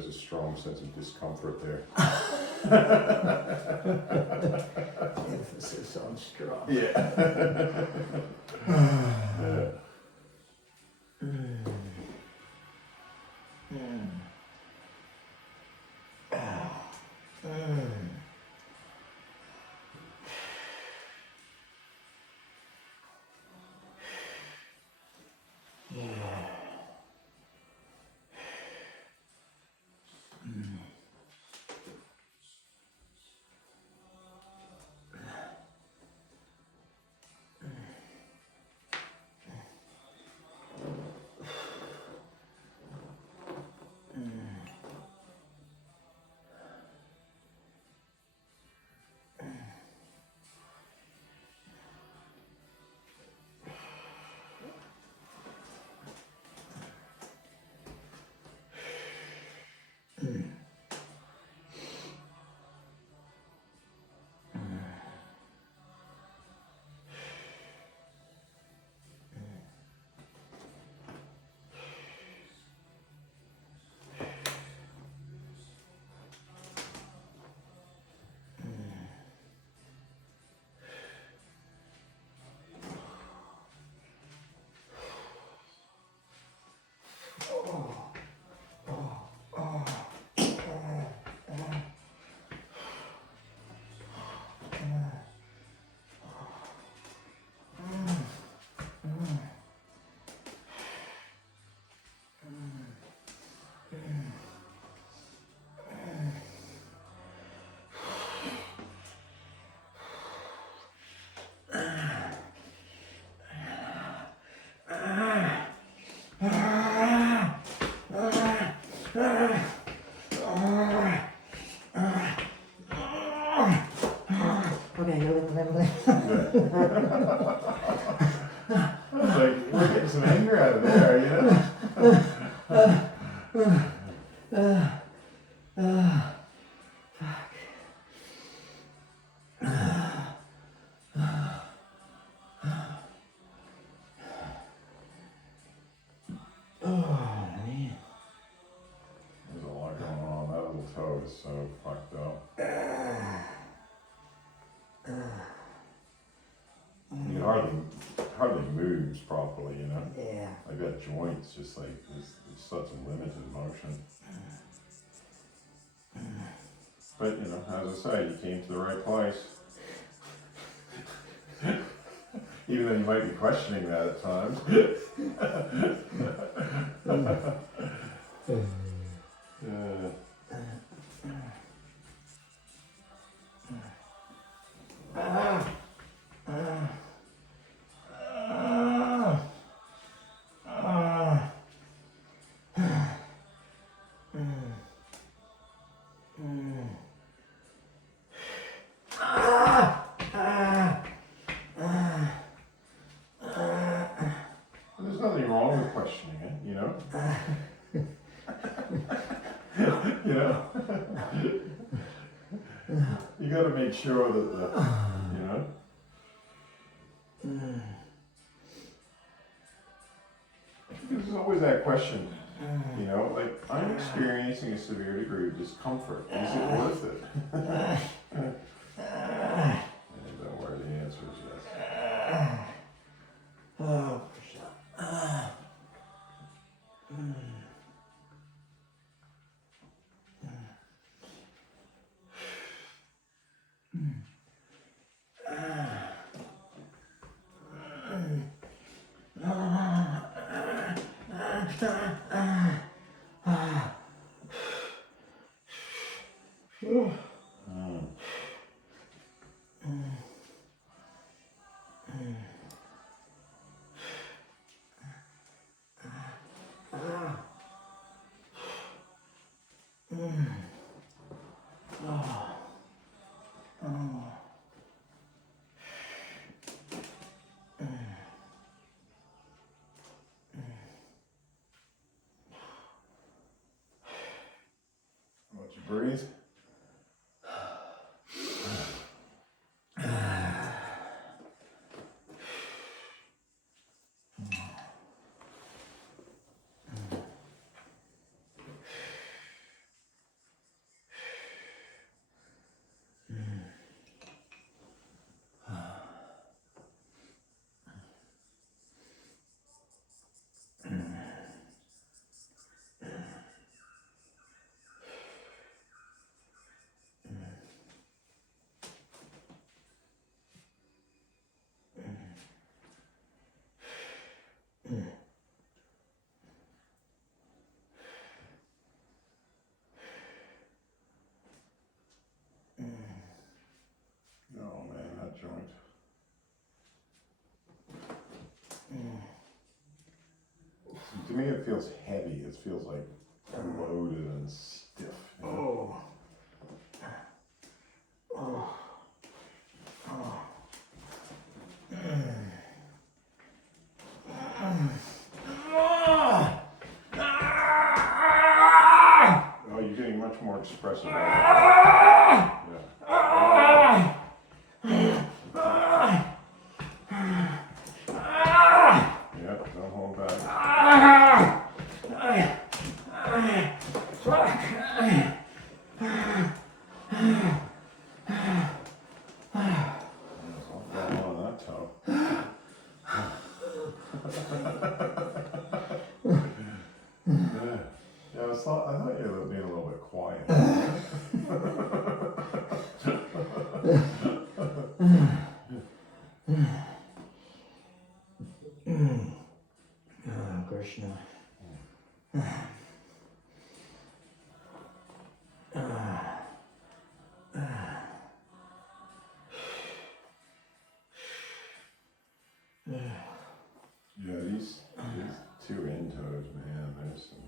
there's a strong sense of discomfort there. Emphasis on strong. Yeah. Okay, I was like, we're getting some anger out of there, you know? There's a lot going on. That little toe is so fucked up. He hardly moves properly, you know? Yeah. Like that joint's just like, it's such a limited motion. But, you know, as I say, you came to the right place. Even though you might be questioning that at times. There's nothing wrong with questioning it, you know? You know? You gotta make sure that the, you know? There's always that question, you know, like, I'm experiencing a severe degree of discomfort. Is it worth it? And where the answer is yes. Oh, Let you breathe. to me it feels heavy. It feels like loaded and stiff. You know? Oh, you're getting much more expressive. Yeah. Yeah, don't hold back. There's a lot going on that toe. Yeah, I thought you were being a little bit quiet. Oh, Krishna. Yeah, these two in toes, man, there's some.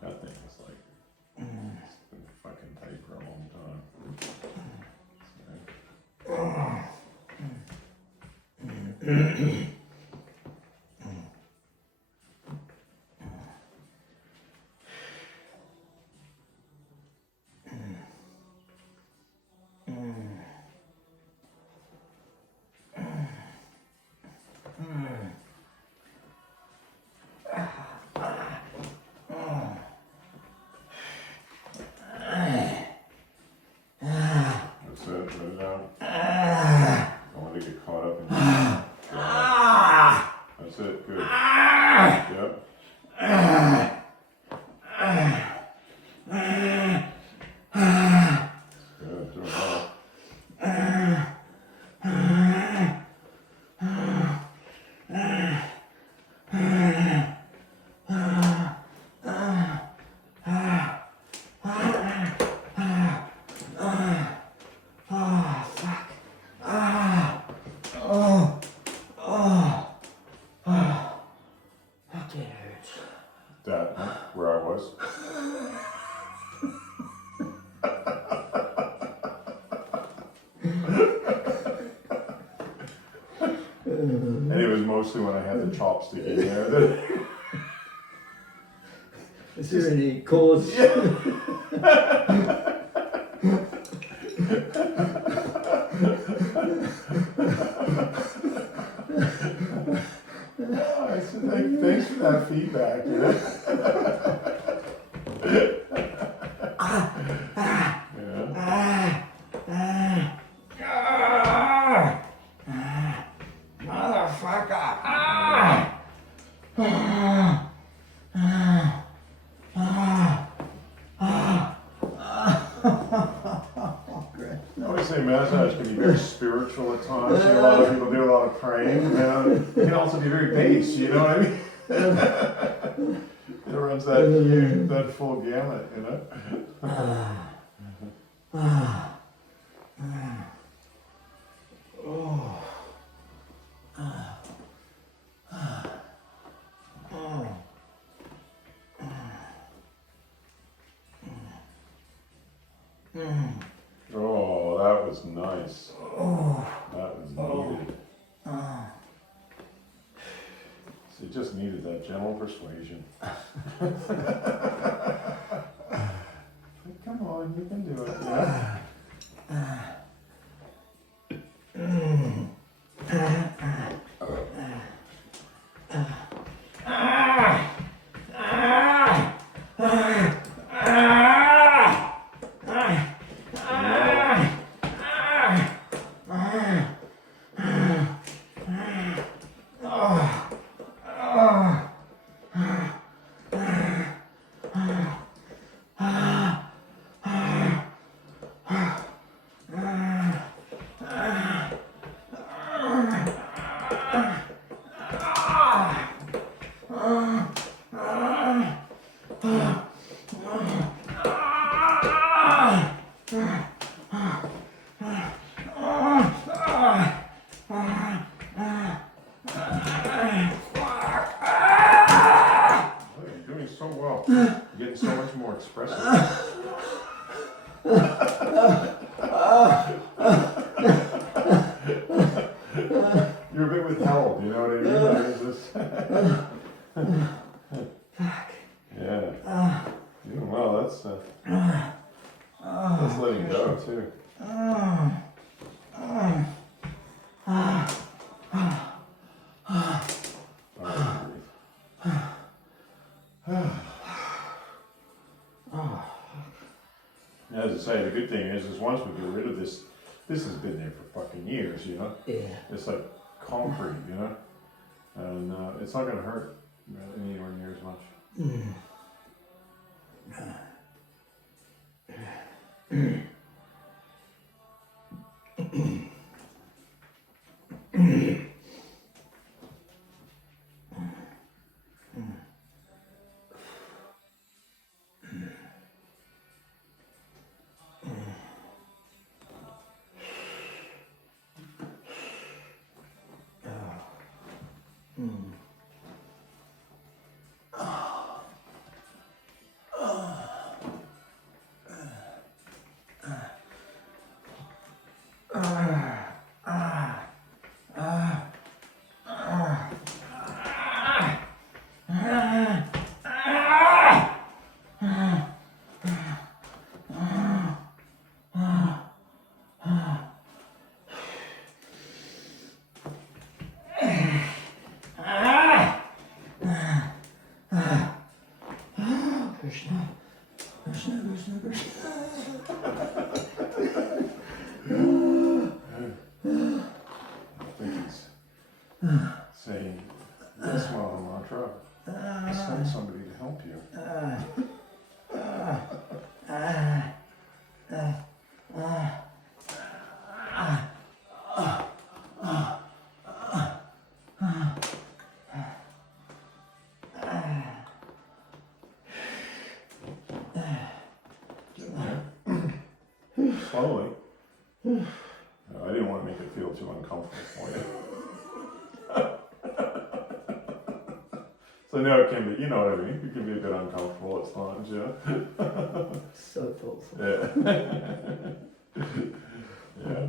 That thing is like, it's been fucking tight for a long time. That's it, let it out. Don't let it get caught up in you. That's it, good. Yep. Good, doing well. That hurts. That, where I was. And it was mostly when I had the chopstick in there. Is there any cause? I said, thanks for that feedback, you know? Motherfucker! I always say massage can be very spiritual at times. You know, a lot of people do a lot of praying. You know, it can also be very base, you know what I mean? It runs that full gamut, you know? Oh, that was nice. That was needed. So you just needed that gentle persuasion. Come on, you can do it. Yeah. You're getting so much more expressive. You're a bit withheld, you know what I mean? Like, it's just yeah. Doing well, that's letting go too. As I say, the good thing is once we get rid of this has been there for fucking years, you know? Yeah. It's like concrete, you know? And it's not gonna hurt anywhere near as much. Saying this small mantra, send somebody to help you. Slowly. I didn't want to make it feel too uncomfortable for you. So now it can be, you know what I mean? It can be a bit uncomfortable at times, yeah. So thoughtful. Yeah. Yeah.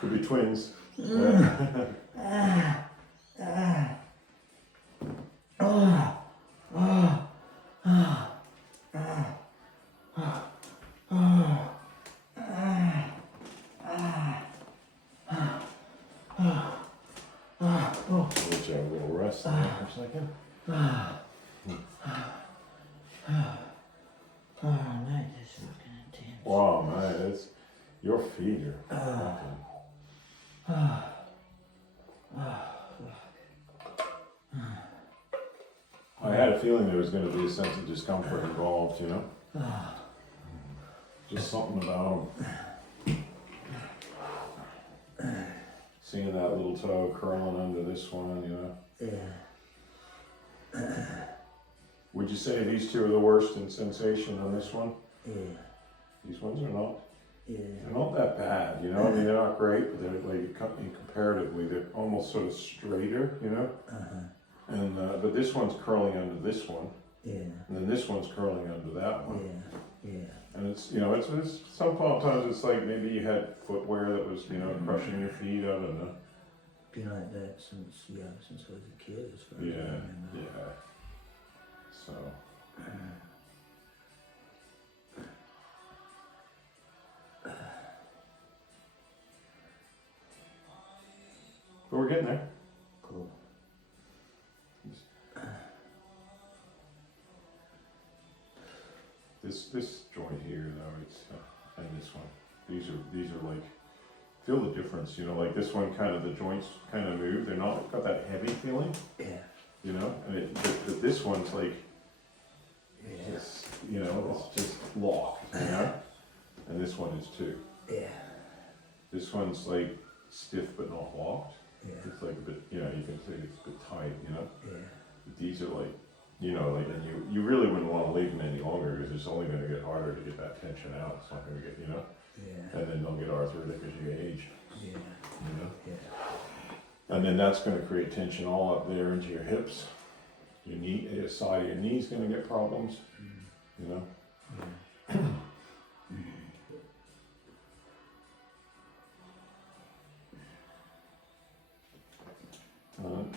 Could be twins. Yeah. We'll just have a little rest there for a second. Oh, mate, this is fucking intense. Wow, man, it's your feet are fucking. I had a feeling there was going to be a sense of discomfort involved, you know? Just something about them. Seeing that little toe curling under this one, you know? Yeah. Would you say these two are the worst in sensation on this one? Yeah. These ones are not. Yeah. They're not that bad, you know? I mean, they're not great, but they're like comparatively, they're almost sort of straighter, you know? And but this one's curling under this one. Yeah. And then this one's curling under that one. Yeah. Yeah. And it's, you know, it's sometimes it's like maybe you had footwear that was, you know, crushing your feet. I don't know. Been like that since I was a kid, as far as I Yeah, remember. yeah. So. But we're getting there. Cool. This joint here though, it's and this one. These are like, feel the difference, you know, like this one kind of, the joints kind of move, they're not got that heavy feeling, Yeah. you know, and but this one's like, Yeah. it's, you know, it's just locked, you know, and this one is too. Yeah. This one's like stiff but not locked. Yeah. It's like a bit, you know, you can say it's a bit tight, you know. Yeah. But these are like, you know, like, and you really wouldn't want to leave them any longer because it's only going to get harder to get that tension out. It's not going to get, you know, Yeah. and then they'll get arthritic as you age, Yeah. you know. Yeah. And then that's going to create tension all up there into your hips. Your knee, the side of your knee's going to get problems, you know. Yeah.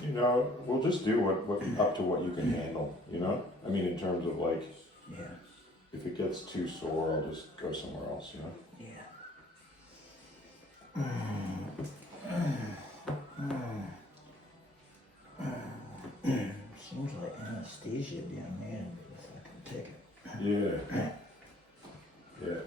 You know, we'll just do what up to what you can handle, you know. I mean, in terms of like, Yeah. if it gets too sore, I'll just go somewhere else, you know. Seems like anesthesia down there, if I can take it. Yeah. Yeah.